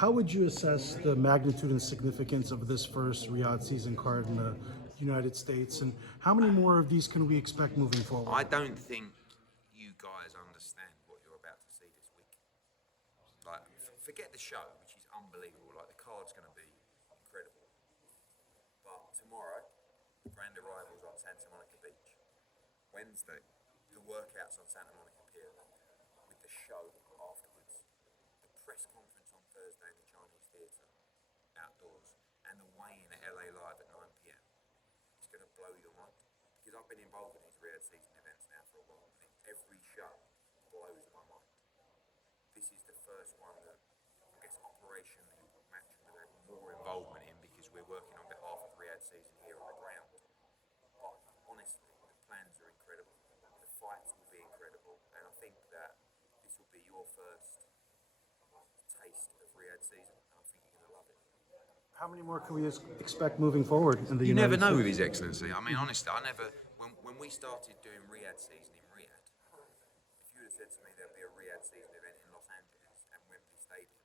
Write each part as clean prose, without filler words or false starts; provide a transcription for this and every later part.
How would you assess the magnitude and significance of this first Riyadh season card in the United States, and how many more of these can we expect moving forward? I don't think you guys understand what you're about to see this week. Like, forget the show, which is unbelievable. Like, the card's going to be incredible. But tomorrow, grand arrivals on Santa Monica Beach. Wednesday, the workouts on Santa Monica Pier, with the show afterwards. The press conference on Thursday in the Chinese Theatre, outdoors, and the weigh-in at LA Live at 9 p.m. It's going to blow your mind. Because I've been involved in these Riyadh season events now for a while, and every show blows my mind. This is the first one that, I guess, operationally, Matchroom has had more involvement in because we're working on behalf of Riyadh season here on the ground. But honestly, the plans are incredible. The fights will be incredible, and I think that this will be your first taste of Riyadh season, and I think you're going to love it. How many more can we expect moving forward in the You United never know States? with His Excellency. I mean, honestly, I never. When we started doing Riyadh season in Riyadh, if you had said to me there'd be a Riyadh season event in Los Angeles and Wembley Stadium,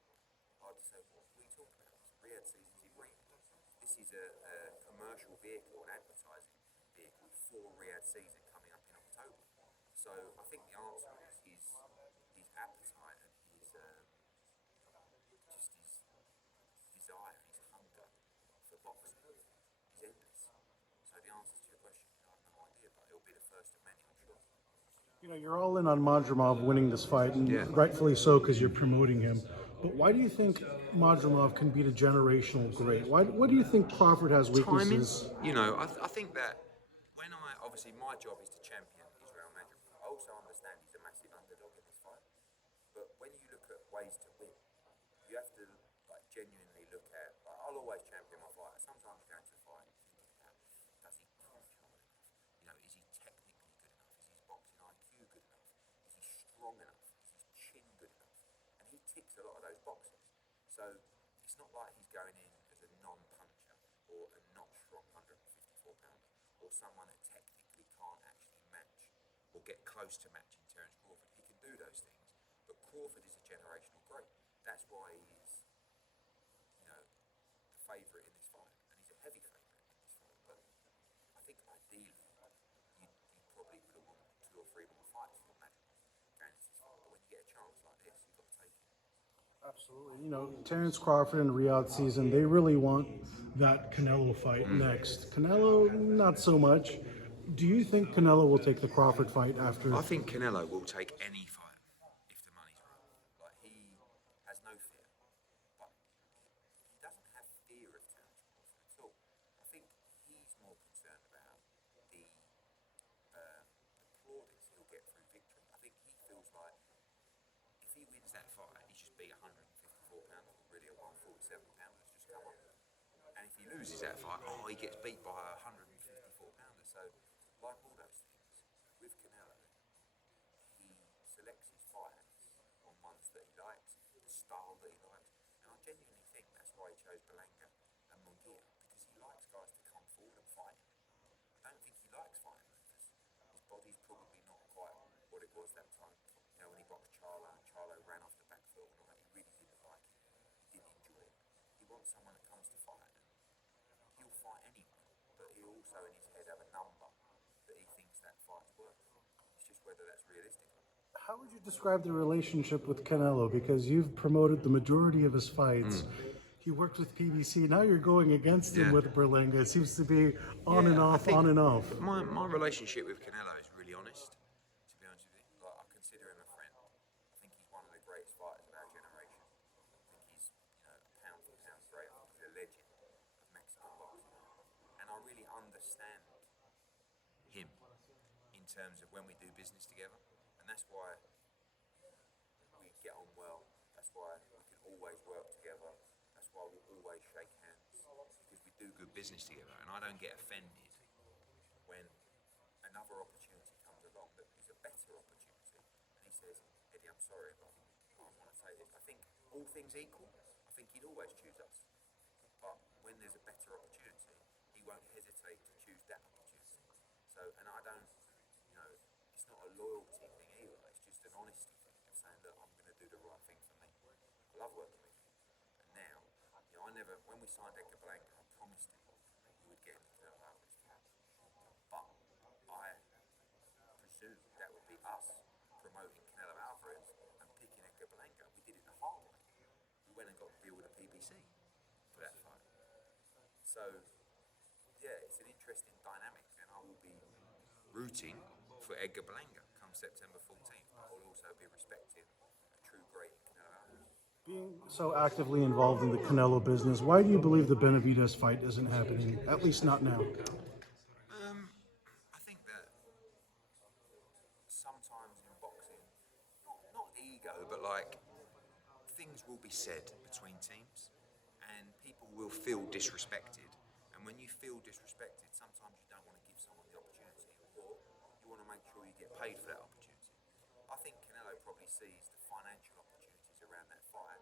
I'd say, what are you talking about? Riyadh season's in Riyadh. This is a commercial vehicle, an advertising vehicle for Riyadh season coming up in October. So I think the answer is his appetite and his desire, his hunger for boxing is endless. So the answer to your question, I have no idea, but it'll be the first of many, I'm sure. You know, you're all in on Madrimov winning this fight, and rightfully so because you're promoting him. But why do you think Madrimov can beat a generational great? What do you think Crawford has weaknesses? Timing, you know, I think that when obviously my job is to champion Israel Madrimov. I also understand he's a massive underdog in this fight. But when you look at ways to win, you have to genuinely look at. I'll always champion my fighter. Sometimes you go into a fight and you're thinking about, does he punch hard enough? You know, is he technically good enough? Is his boxing IQ good enough? Is he strong enough? Is his chin good enough? And he ticks a lot of those boxes. So it's not like he's going in as a non-puncher or a not strong 154 pounder or someone that technically can't actually match or get close to matching Terence Crawford. He can do those things. But Crawford is a generational great. That's why he's, you know, the favourite in this fight, and he's a heavy favourite in this fight. But I think ideally, you probably would have won 2 or 3 more fights for Madrimov going into this fight. But when you get a chance like this, you've got to take it. Absolutely. You know, Terence Crawford and Riyadh season, they really want that Canelo fight next. Canelo, not so much. Do you think Canelo will take the Crawford fight after? I think Canelo will take any fight if the money's right. Like, he has no fear. But he doesn't have fear of Terence Crawford at all. I think he's more concerned about the plaudits he'll get through victory. I think he feels like if he wins that fight, he's just beat 154 pounders, really a 147 pounders just come up. And if he loses that fight, he gets beat by a 154 pounders. So, like all those things, with Canelo, he selects his fights on ones that he likes, the style that he likes, and I genuinely think that's why he chose Belanga and Munguia, because he likes guys to come forward and fight him. I don't think he likes fighting movers. His body's probably not quite what it was that time. You know, when he boxed Charlo and Charlo ran off the back foot and all that, he really didn't like it. He didn't enjoy it. He wants someone that comes to fight, and he'll fight anyone, but he'll also in his head have a number that he thinks that fight's worth. It's just whether that's realistic or not. How would you describe the relationship with Canelo? Because you've promoted the majority of his fights. He worked with PBC. Now you're going against him with Berlanga. It seems to be on and off, on and off. My relationship with Canelo is really honest, to be honest with you. Like, I consider him a friend. I think he's one of the greatest fighters of our generation. I think he's, you know, a pound for pound great. I think he's a legend of Mexican boxing. And I really understand him in terms of when we do business together. And that's why we get on well. That's why we can always work together. That's why we'll always shake hands, because we do good business together. And I don't get offended when another opportunity comes along that is a better opportunity. And he says, Eddie, I'm sorry, but I want to say this. I think all things equal, I think he'd always choose us. But when there's a better opportunity, he won't hesitate to choose that opportunity. So, and I don't, you know, it's not a loyalty thing either. It's just an honesty thing of saying that I'm going to do the right thing for me. I love working with him. And when we signed Edgar Blanca, I promised him we would get him the Canelo Alvarez fight. But I presume that would be us promoting Canelo Alvarez and picking Edgar Blanca. We did it the hard way. We went and got the deal with the PBC for that fight. So, yeah, it's an interesting dynamic, and I will be rooting for Edgar Blanca come September 14th. I will also be respecting a true great Canelo Alvarez. Being so actively involved in the Canelo business, why do you believe the Benavidez fight isn't happening? At least not now. I think that sometimes in boxing, not ego, but like things will be said between teams, and people will feel disrespected. And when you feel disrespected, sometimes you don't want to give someone the opportunity, or you want to make sure you get paid for that opportunity. I think Canelo probably sees the financial opportunities around that fight,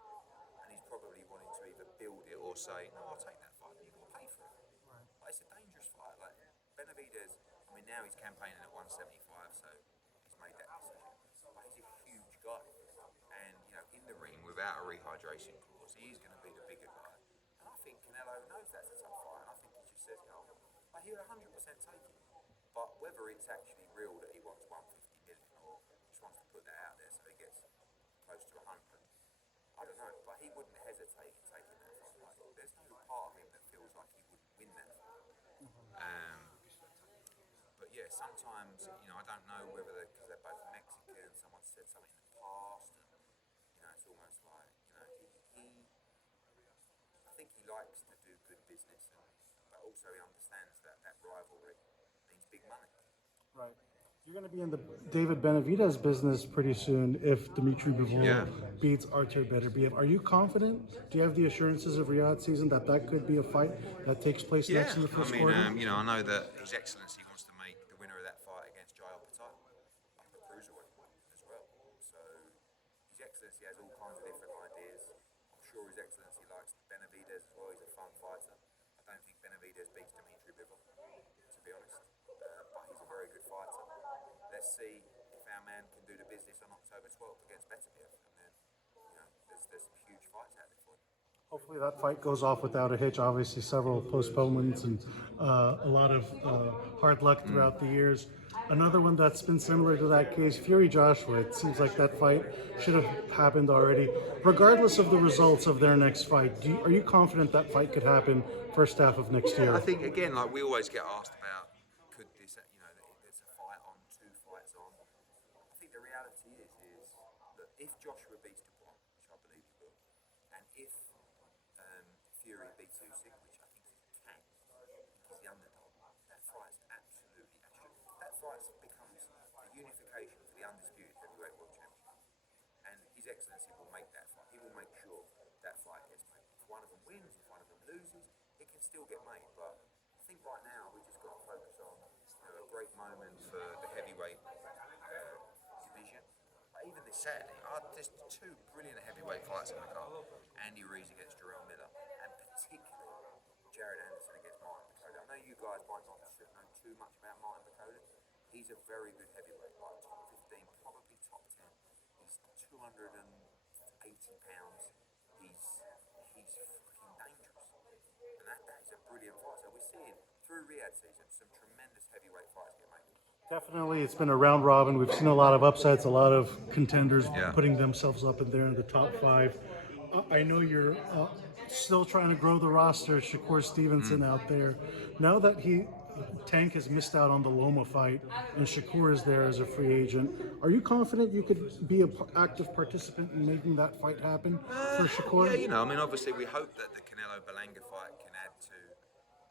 and he's probably wanting to either build it or say, no, I'll take that fight, but you've got to pay for it. Right. Like, it's a dangerous fight. Like Benavidez, I mean, now he's campaigning at 175, so he's made that decision. But he's a huge guy, and in the ring without a rehydration clause, he's going to be the bigger guy. And I think Canelo knows that's a tough fight, and I think he just says, like, he'll 100% take it. But whether it's actually real that he wants 150 million or just wants to put that out there so he gets close to 100, I don't know. But he wouldn't hesitate in taking that fight. Like, there's no part of him that feels like he wouldn't win that fight. But yeah, sometimes I don't know whether because they're both Mexican, someone said something in the past, and it's almost like I think he likes to do good business, but also he understands that rivalry means big money. Right. You're going to be in the David Benavidez business pretty soon if Dimitri Bivol beats Beter-Beterbiev. Are you confident? Do you have the assurances of Riyadh season that could be a fight that takes place next in the first quarter? I know that His Excellency wants to make the winner of that fight against Jael-Patel up at cruiserweight as well. So His Excellency has all kinds of different ideas. I'm sure His Excellency likes Benavidez as well. He's a fun fighter. I don't think Benavidez beats Dimitri Bivol, to be honest. But he's a very good fighter. Let's see if our man can do the business on October 12th against Beterbiev, and then there's some huge fights out there for him. Hopefully that fight goes off without a hitch. Obviously, several postponements and a lot of hard luck throughout the years. Another one that's been similar to that case, Fury-Joshua. It seems like that fight should have happened already. Regardless of the results of their next fight, are you confident that fight could happen first half of next year? I think, again, like we always get asked about, could this, there's a fight on, 2 fights on. I think the reality is that if Joshua beats Dubois, which I believe he will, and if Fury beats Usyk, which I think he can, he's the underdog, that fight's absolutely astronomical. That fight becomes a unification for the undisputed heavyweight world championship. And His Excellency will make that fight. He will make sure that fight gets made. If one of them wins, if one of them loses, it can still get made. But I think right now we just got to focus on a great moment for the heavyweight division. Even this Saturday, there's 2 brilliant heavyweight fights in the card. Andy Ruiz against Jarrell Miller, and particularly Jared Anderson against Martin Bakole. I know you guys might not know too much about Martin Bakole. He's a very good heavyweight, like top 15, probably top 10. He's 280 pounds. He's fucking dangerous. And that is a brilliant fight. So we're seeing, through Riyadh season, some tremendous heavyweight fights get made. Definitely, it's been a round robin. We've seen a lot of upsets, a lot of contenders putting themselves up in there in the top 5. I know you're still trying to grow the roster. Shakur Stevenson out there. Now that Tank has missed out on the Loma fight and Shakur is there as a free agent, are you confident you could be an active participant in making that fight happen for Shakur? Yeah, obviously we hope that the Canelo-Belanga fight can add to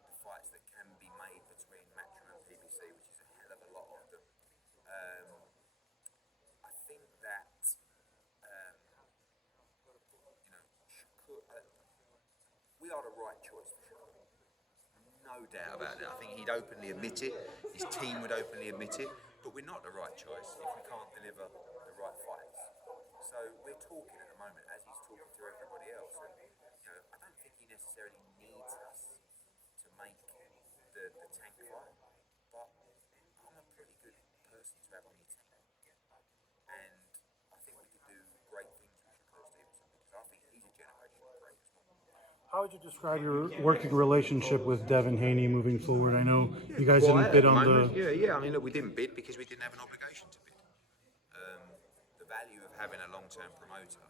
the fights that can be made between Matchroom and PBC, which is a hell of a lot of them. I think that Shakur, we are the right choice for Shakur. No doubt about that. I think he'd openly admit it. His team would openly admit it. But we're not the right choice if we can't deliver the right fights. So we're talking at the moment as he's talking to everybody else. And I don't think he necessarily needs us to make the Tank fight. But I'm a pretty good person to have on your team. And I think we could do great things with Shakur Stevenson because I think he's a generational great as well. How would you describe your working relationship with Devin Haney moving forward? I know you guys didn't Quiet bid at the on moment. the. Yeah. I mean, look, we didn't bid because we didn't have an obligation to bid. The value of having a long-term promoter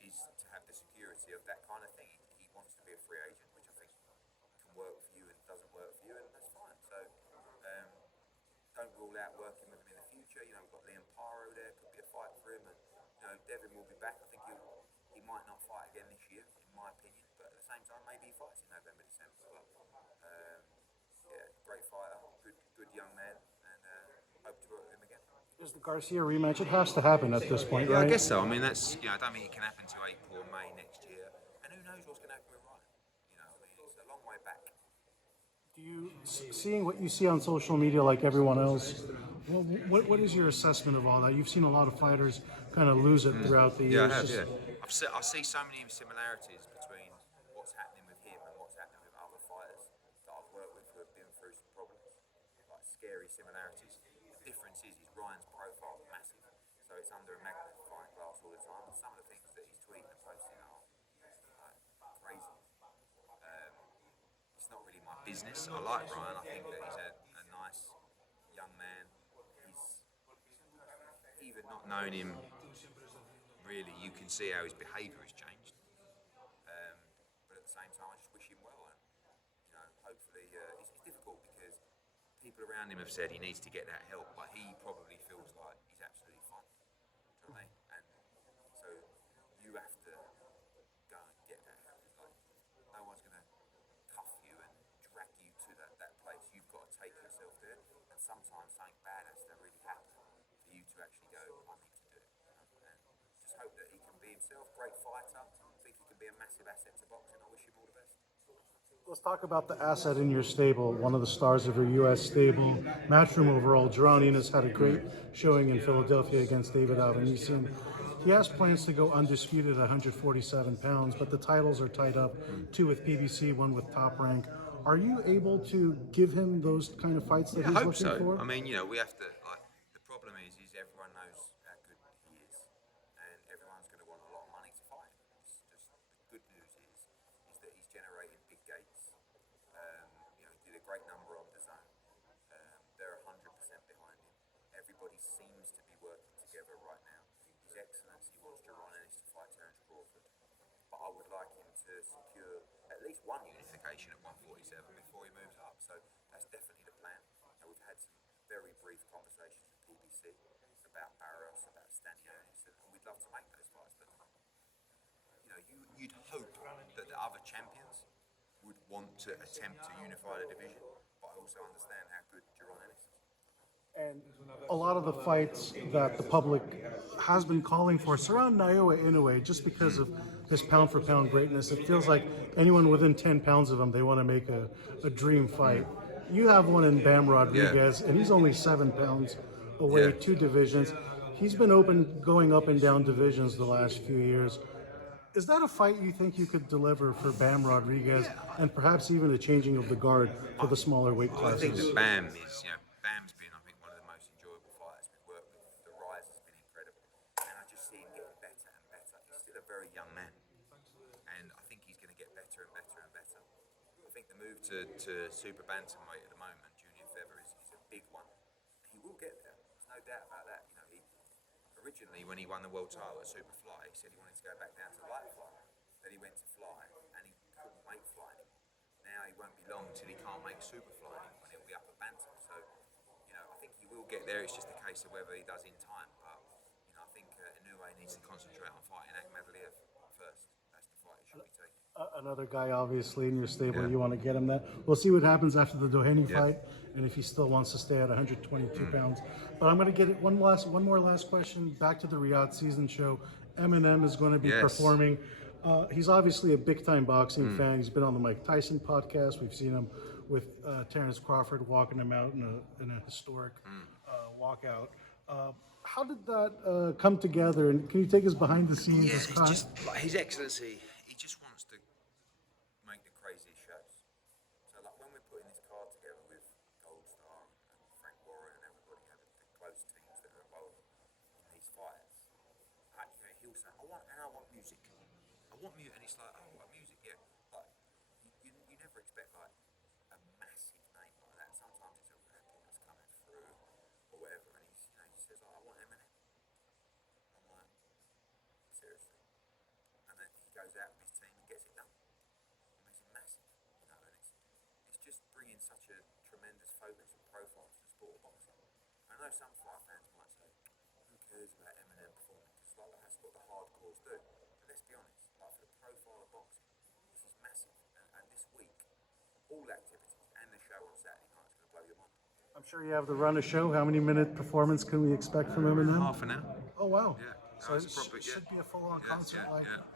is to have the security of that kind of thing. He wants to be a free agent, which I think can work for you and doesn't work for you, and that's fine. So don't rule out working with him in the future. You know, we've got Liam Paro there, could be a fight for him, and you know, Devin will be back. I think he might not fight again this year, in my opinion, but at the same time, maybe he fights in November, December. Yeah, great fighter, good young man, and hope to work with him again. Is the Garcia rematch? It has to happen at this point, Yeah, right? I guess so. I mean, that's I don't think it can happen until April or May next year, and who knows what's going to happen with Ryan? You know, I mean, it's a long way back. Do you, seeing what you see on social media like everyone else, what is your assessment of all that? You've seen a lot of fighters kind of lose it throughout the Yeah, years. I have. Yeah, I see so many similarities between what's happening with him and what's happening with other fighters that I've worked with who have been through some problems, like scary similarities. The difference is Ryan's profile is massive, so it's under a magnifying glass all the time. And some of the things that he's tweeting and posting are like crazy. It's not really my business. I like Ryan. I think that he's a nice young man. He's even not knowing him. Really, you can see how his behaviour has changed. But at the same time, I just wish him well, and you know, hopefully, it's difficult because people around him have said he needs to get that help, but he probably feels like he's absolutely fine. Do you know what I mean? And so you have to go and get that help. Like, no one's going to cuff you and drag you to that place. You've got to take yourself there, and sometimes something bad has to really happen for you to actually go, I need to do it. And just hope that he can be himself, great fighter. I think he can be a massive asset to boxing. I wish him all the best. Let's talk about the asset in your stable, one of the stars of your U.S. stable, Matchroom overall. Jaron has had a great showing in Philadelphia against David Avanesian. He has plans to go undisputed at 147 pounds, but the titles are tied up, 2 with PBC, 1 with Top Rank. Are you able to give him those kind of fights that he's I hope looking so. for? I mean, you know, we have to. The problem is everyone knows how good he is, and everyone's going to want a lot of money to fight him. It's just the good news is that he's generating big gates. You know, he did a great number on the zone. They're 100% behind him. Everybody seems to be working together right now. His Excellency wants Jaron to fight Terence Crawford, but I would like him to secure at least one unification at 147 before he moves up. So that's definitely the plan. And we've had some very brief conversations with PBC about Barros, about Stanionis, and we'd love to make those fights. But you know, you'd hope that the other champions would want to attempt to unify the division, but I also understand how good Jaron is. And a lot of the fights that the public has been calling for surround Naoya Inoue just because of his pound-for-pound greatness. It feels like anyone within 10 pounds of him, they want to make a dream fight. You have one in Bam Rodriguez, and he's only 7 pounds away, 2 divisions. He's been going up and down divisions the last few years. Is that a fight you think you could deliver for Bam Rodriguez, and perhaps even a changing of the guard for the smaller weight classes? I think that Bam's been, I think, one of the most enjoyable fighters we've worked with. The rise has been incredible, and I just see him getting better and better. He's still a very young man, and I think he's going to get better and better and better. I think the move to super bantamweight at the moment, junior feather, is a big one. He will get there. There's no doubt about that. You know, originally when he won the world title at Superfly, he said he wanted to go back down to light fly. Then he went to fly, and he couldn't make fly anymore. Now he won't be long till he can't make Superfly anymore, and he'll be up at bantam. So, you know, I think he will get there. It's just a case of whether he does in time. But you know, I think Inoue needs to concentrate on fighting Akhmadaliev first. That's the fight he should be taking. Another guy, obviously, in your stable, you want to get him that. We'll see what happens after the Doheny fight, and if he still wants to stay at 122 pounds. But I'm going to get it one more last question. Back to the Riyadh season show. Eminem is going to be performing. He's obviously a big-time boxing fan. He's been on the Mike Tyson podcast. We've seen him with Terence Crawford walking him out in a historic walkout. How did that come together? And can you take us behind the scenes? Yeah, it's just like His Excellency. He just wants to make the craziest shows. So, like when we're putting this card together with Gold Star and Frank Warren and everybody, the close teams that are involved in these fights, he'll say, "I want music. I want music," and it's like, "Oh, what music? Yeah." Like such a tremendous focus and profile to the sport of boxing. I know some fight fans might say, who cares about Eminem performances? Like that's what the hardcores do. But let's be honest, like for the profile of boxing, this is massive. And this week, all activities and the show on Saturday night is going to blow your mind. I'm sure you have the run a show. How many minute performance can we expect from Eminem? Half an hour. Oh wow! Yeah. So It's it should be a full-on concert. Yeah.